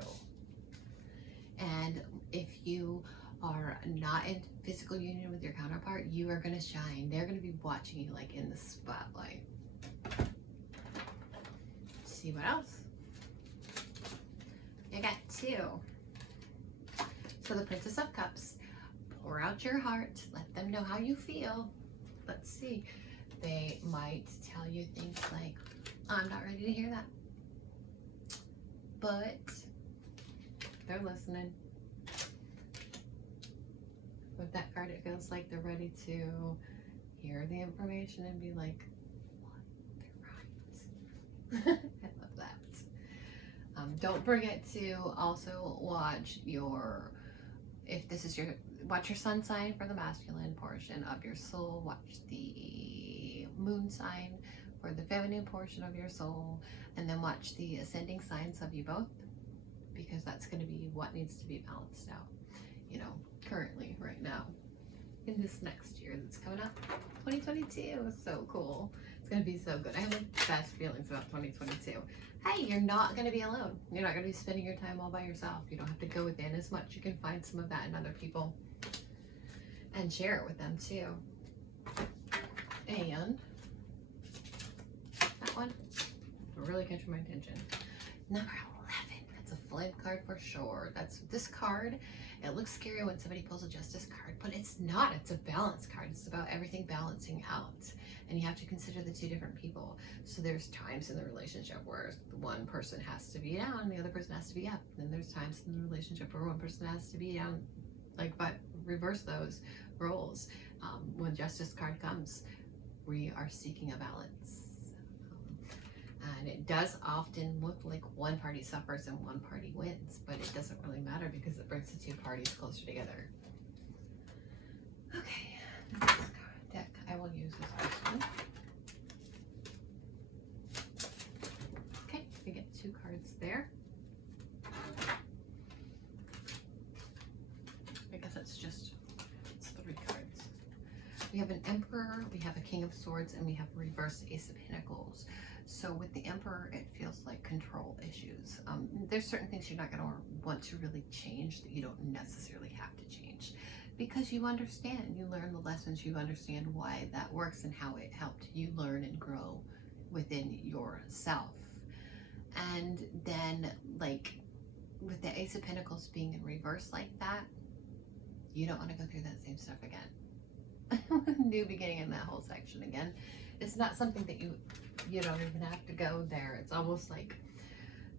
And if you are not in physical union with your counterpart, you are going to shine. They're going to be watching you like in the spotlight. Let's see what else. I got 2. So the Princess of Cups. Pour out your heart. Let them know how you feel. Let's see. They might tell you things like, I'm not ready to hear that. But they're listening. With that card, it feels like they're ready to hear the information and be like, what? They're right. I love that. Don't forget to also watch your, if this is your, watch your sun sign for the masculine portion of your soul. Watch the moon sign for the feminine portion of your soul. And then watch the ascending signs of you both, because that's going to be what needs to be balanced out, you know, currently, right now, in this next year that's coming up. 2022 is so cool. It's going to be so good. I have the best feelings about 2022. Hey, you're not going to be alone. You're not going to be spending your time all by yourself. You don't have to go within as much. You can find some of that in other people and share it with them too. And that one really catch my attention. Number 11. That's a flame card for sure. That's this card. It looks scary when somebody pulls a justice card, but it's not. It's a balance card. It's about everything balancing out. And you have to consider the 2 different people. So there's times in the relationship where one person has to be down, the other person has to be up. And there's times in the relationship where one person has to be down, like, but reverse those roles. When justice card comes, we are seeking a balance. And it does often look like one party suffers and one party wins, but it doesn't really matter because it brings the 2 parties closer together. Okay, the next deck I will use is this one. Okay, we get 2 cards there. I guess it's 3 cards. We have an Emperor, we have a King of Swords, and we have a reverse Ace of Pentacles. So with the Emperor, it feels like control issues. There's certain things you're not going to want to really change that you don't necessarily have to change, because you understand, you learn the lessons, you understand why that works and how it helped you learn and grow within yourself. And then, like, with the Ace of Pentacles being in reverse like that, you don't want to go through that same stuff again. New beginning in that whole section again. It's not something that you don't even have to go there. It's almost like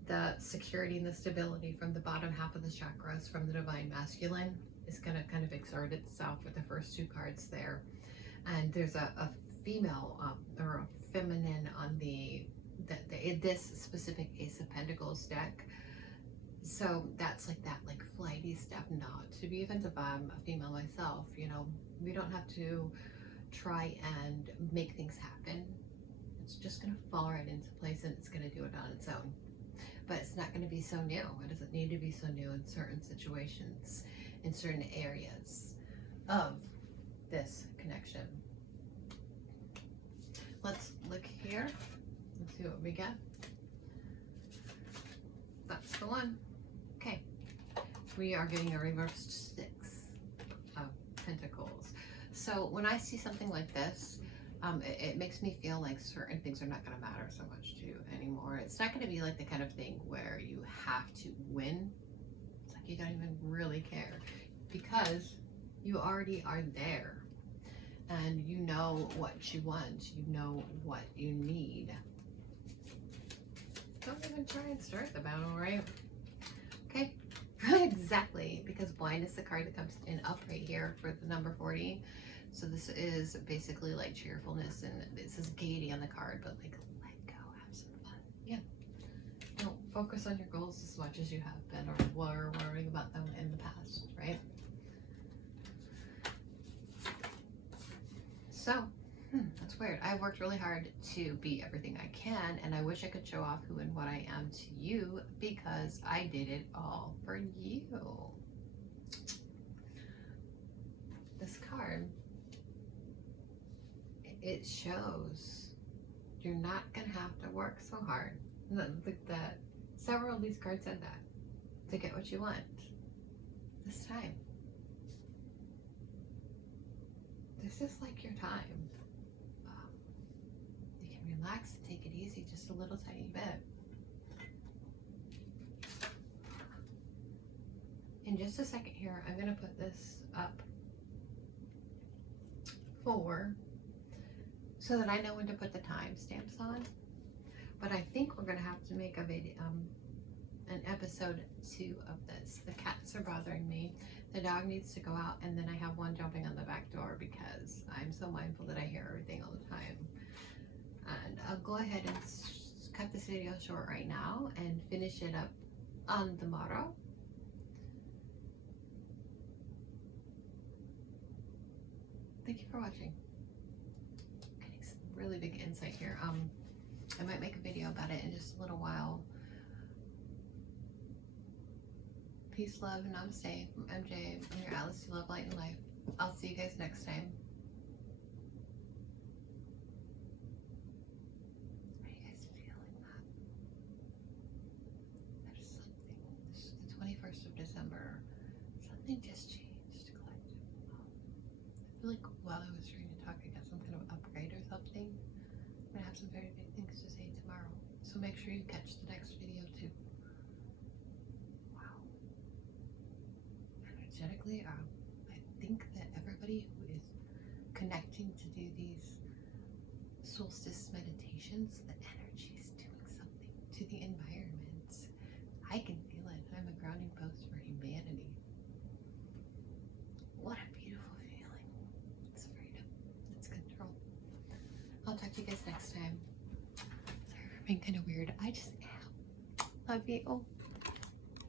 the security and the stability from the bottom half of the chakras, from the divine masculine, is going to kind of exert itself with the first 2 cards there. And there's a female or a feminine on this specific Ace of Pentacles deck. So that's like that, like, flighty stuff. Not to be offensive, I'm a female myself, you know, we don't have to try and make things happen. It's just going to fall right into place, and it's going to do it on its own. But it's not going to be so new. It doesn't need to be so new in certain situations, in certain areas of this connection. Let's look here and see what we got. That's the one. Okay. We are getting a reversed 6 of Pentacles. So when I see something like this, it makes me feel like certain things are not going to matter so much to you anymore. It's not going to be like the kind of thing where you have to win. It's like you don't even really care, because you already are there, and you know what you want, you know what you need. Don't even try and start the battle, right? Okay. Exactly, because blind is the card that comes in up right here for the number 40. So this is basically like cheerfulness, and this is gaiety on the card, but like let go, have some fun. Yeah. Don't focus on your goals as much as you have been, or worrying about them in the past, right? So, that's weird. I've worked really hard to be everything I can, and I wish I could show off who and what I am to you because I did it all for you. This card, it shows you're not gonna have to work so hard. That several of these cards said that, to get what you want this time. This is like your time. You can relax and take it easy just a little tiny bit. In just a second here, I'm gonna put this up so that I know when to put the timestamps on. But I think we're gonna have to make a video, an episode 2 of this. The cats are bothering me. The dog needs to go out, and then I have one jumping on the back door because I'm so mindful that I hear everything all the time. And I'll go ahead and cut this video short right now and finish it up on tomorrow. Thank you for watching. Getting some really big insight here. I might make a video about it in just a little while. Peace, love, and namaste from MJ. I'm your Alice, you love light and life. I'll see you guys next time. Are you guys feeling that? There's something. This is the 21st of December. Something just changed collectively. I feel like while I was trying to talk, I got some kind of upgrade or something. I'm gonna have some very big things to say tomorrow. So make sure you catch the next video too. Wow. Energetically, I think that everybody who is connecting to do these solstice meditations, the energy is doing something to the environment. I can feel it. I'm a grounding post for humanity. What a beautiful feeling. It's freedom. It's control. I'll talk to you guys next time. Sorry for being kind of weird. I just am. Love you.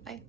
Bye.